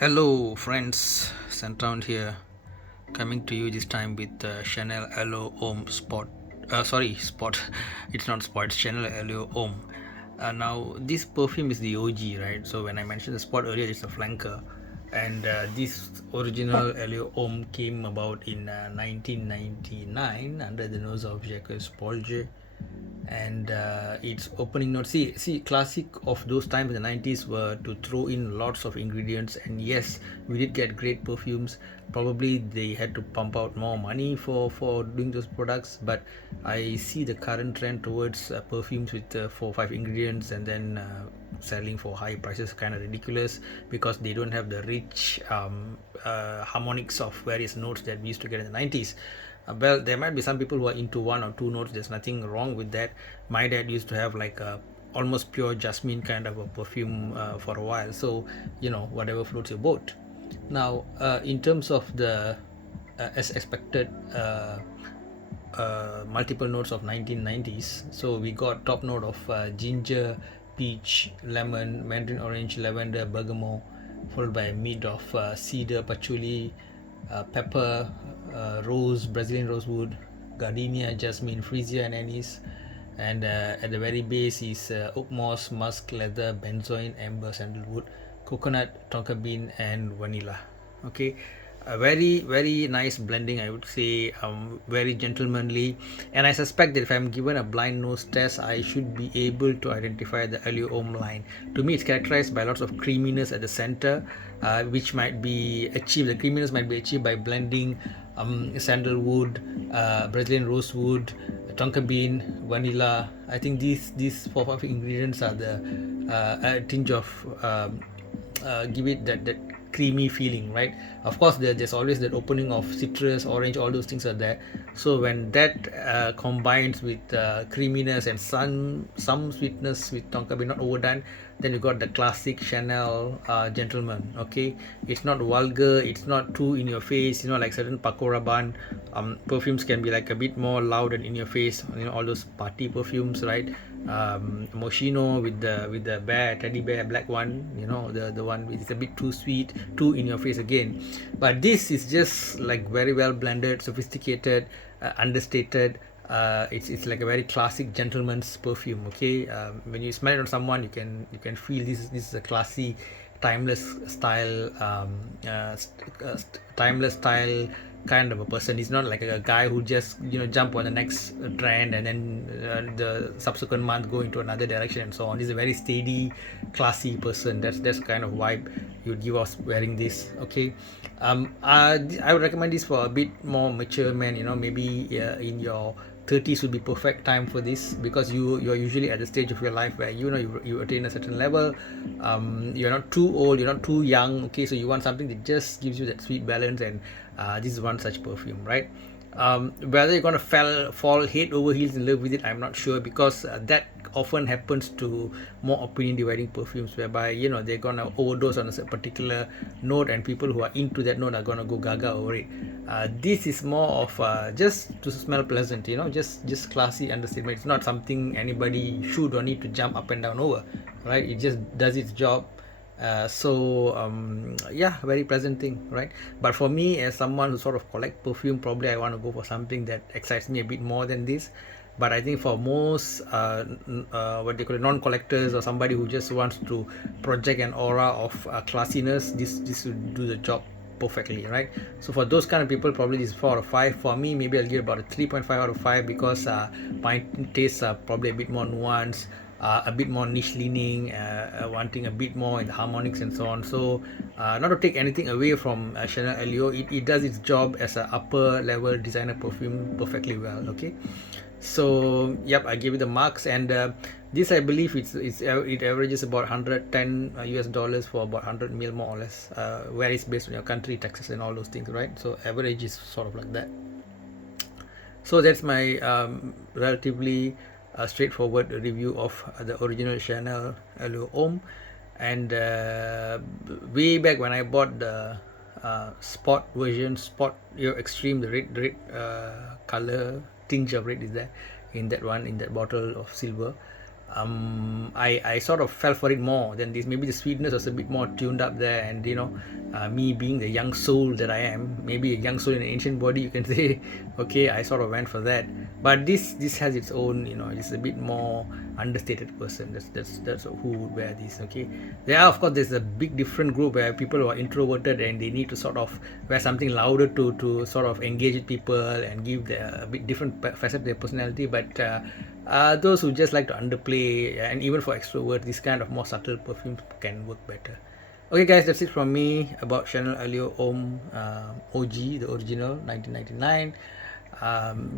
Hello, friends. Scenthound here, coming to you this time with Chanel Allure Homme Spot. Spot. It's not Spot. It's Chanel Allure Homme. Now, this perfume is the OG, right? So when I mentioned the Spot earlier, it's a flanker, and this original Allure Homme came about in 1999 under the nose of Jacques Polge, and its opening note, see classic of those times in the 90s were to throw in lots of ingredients. And yes, we did get great perfumes. Probably they had to pump out more money for doing those products, but I see the current trend towards perfumes with 4 or 5 ingredients and then selling for high prices kind of ridiculous, because they don't have the rich harmonics of various notes that we used to get in the 90s. Well, there might be some people who are into 1 or 2 notes. There's nothing wrong with that. My dad used to have like a almost pure jasmine kind of a perfume for a while. So whatever floats your boat. Now, in terms of the as expected multiple notes of 1990s, so we got top note of ginger, peach, lemon, mandarin orange, lavender, bergamot, followed by a mid of cedar, patchouli, pepper, rose, Brazilian rosewood, gardenia, jasmine, freesia, and anise. And at the very base is oak moss, musk, leather, benzoin, amber, sandalwood, coconut, tonka bean, and vanilla. Okay, a very nice blending, I would say. Very gentlemanly, and I suspect that if I'm given a blind nose test, I should be able to identify the Allure Homme line. To me, it's characterized by lots of creaminess at the center, which might be achieved. The creaminess might be achieved by blending sandalwood, Brazilian rosewood, tonka bean, vanilla. I think these 4 or 5 ingredients are the a tinge of give it that creamy feeling, right? Of course, there's always that opening of citrus, orange, all those things are there. So when that combines with creaminess and some sweetness with tonka bean, not overdone, then you got the classic Chanel gentleman. Okay, it's not vulgar, it's not too in your face. Like certain Paco Rabanne perfumes can be like a bit more loud and in your face. All those party perfumes, right? Moschino with the bear, teddy bear, black one. The one with, it's a bit too sweet, too in your face again. But this is just like very well blended, sophisticated, understated. It's like a very classic gentleman's perfume. Okay, when you smell it on someone, you can feel this is a classy, timeless style, timeless style kind of a person. He's not like a guy who just jump on the next trend and then the subsequent month go into another direction and so on. He's a very steady, classy person. That's kind of vibe you'd give us wearing this. Okay, I would recommend this for a bit more mature man. Maybe in your 30s would be perfect time for this, because you're usually at the stage of your life where you attain a certain level. You're not too old, you're not too young. Okay, so you want something that just gives you that sweet balance, and this is one such perfume, right? Whether you're gonna fall head over heels in love with it, I'm not sure, because that often happens to more opinion dividing perfumes, whereby they're gonna overdose on a particular note, and people who are into that note are gonna go gaga over it. This is more of just to smell pleasant, just classy understatement. It's not something anybody should or need to jump up and down over, right? It just does its job. Yeah, very pleasant thing, right? But for me, as someone who sort of collect perfume, probably I want to go for something that excites me a bit more than this. But I think for most what they call it, non-collectors, or somebody who just wants to project an aura of classiness, this will do the job perfectly, right? So for those kind of people, probably this is 4 or 5. For me, maybe I'll give about a 3.5 out of 5, because my tastes are probably a bit more nuanced, a bit more niche leaning, wanting a bit more in the harmonics and so on. So not to take anything away from Chanel Allure, it does its job as an upper level designer perfume perfectly well. Okay, so yep, I give it the marks. And this, I believe, it averages about 110 US dollars for about 100 mil, more or less. Varies based on your country, taxes, and all those things, right? So average is sort of like that. So that's my relatively straightforward review of the original Chanel Allure Homme. And way back when I bought the spot version, spot extreme, the red color tinge of red is there in that bottle of silver. I sort of fell for it more than this. Maybe the sweetness was a bit more tuned up there, and me being the young soul that I am, maybe a young soul in an ancient body, you can say, okay, I sort of went for that. But this has its own, it's a bit more understated person. That's who would wear this. Okay, there are, of course, there's a big different group where people who are introverted and they need to sort of wear something louder to sort of engage with people and give their a bit different facet of their personality. But those who just like to underplay, and even for extroverts, this kind of more subtle perfumes can work better. Okay, guys, that's it from me about Chanel Allure Homme OG, the original 1999.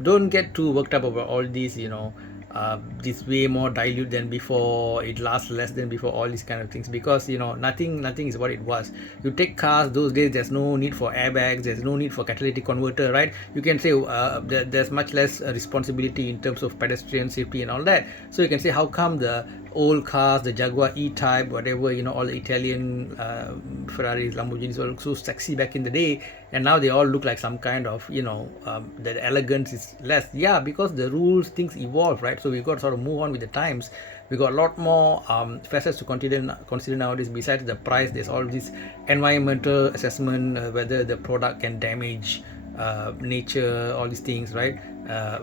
Don't get too worked up about all these, this way more dilute than before, it lasts less than before, all these kind of things, because nothing is what it was. You take cars those days, there's no need for airbags, there's no need for catalytic converter, right? You can say there's much less responsibility in terms of pedestrian safety and all that. So you can say, how come the old cars, the Jaguar E-Type, whatever, all the Italian Ferraris, Lamborghinis were so sexy back in the day, and now they all look like some kind of, the elegance is less. Yeah, because the rules, things evolve, right? So we've got to sort of move on with the times. We got a lot more facets to consider nowadays. Besides the price, there's all this environmental assessment, whether the product can damage nature, all these things, right?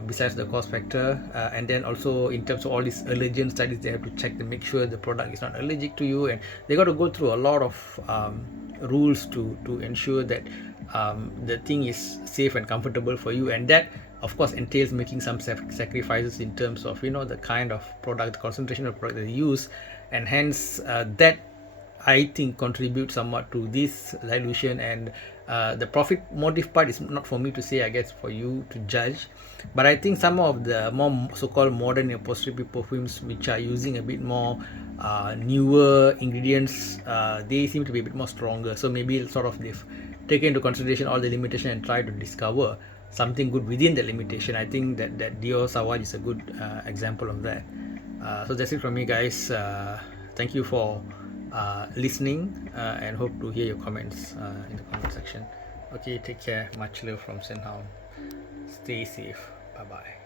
Besides the cost factor, and then also in terms of all these allergen studies, they have to check to make sure the product is not allergic to you, and they got to go through a lot of rules to ensure that the thing is safe and comfortable for you, and that of course entails making some sacrifices in terms of the kind of product, the concentration of product that they use, and hence that I think contributes somewhat to this dilution. And the profit motive part is not for me to say, I guess for you to judge. But I think some of the more so-called modern apostrophe perfumes, which are using a bit more newer ingredients, they seem to be a bit more stronger. So maybe sort of they've taken into consideration all the limitation and try to discover something good within the limitation. I think that Dior Sauvage is a good example of that. So that's it from me, guys. Thank you for listening, and hope to hear your comments in the comment section. Okay, take care. Much love from scenthound. Stay safe. Bye bye.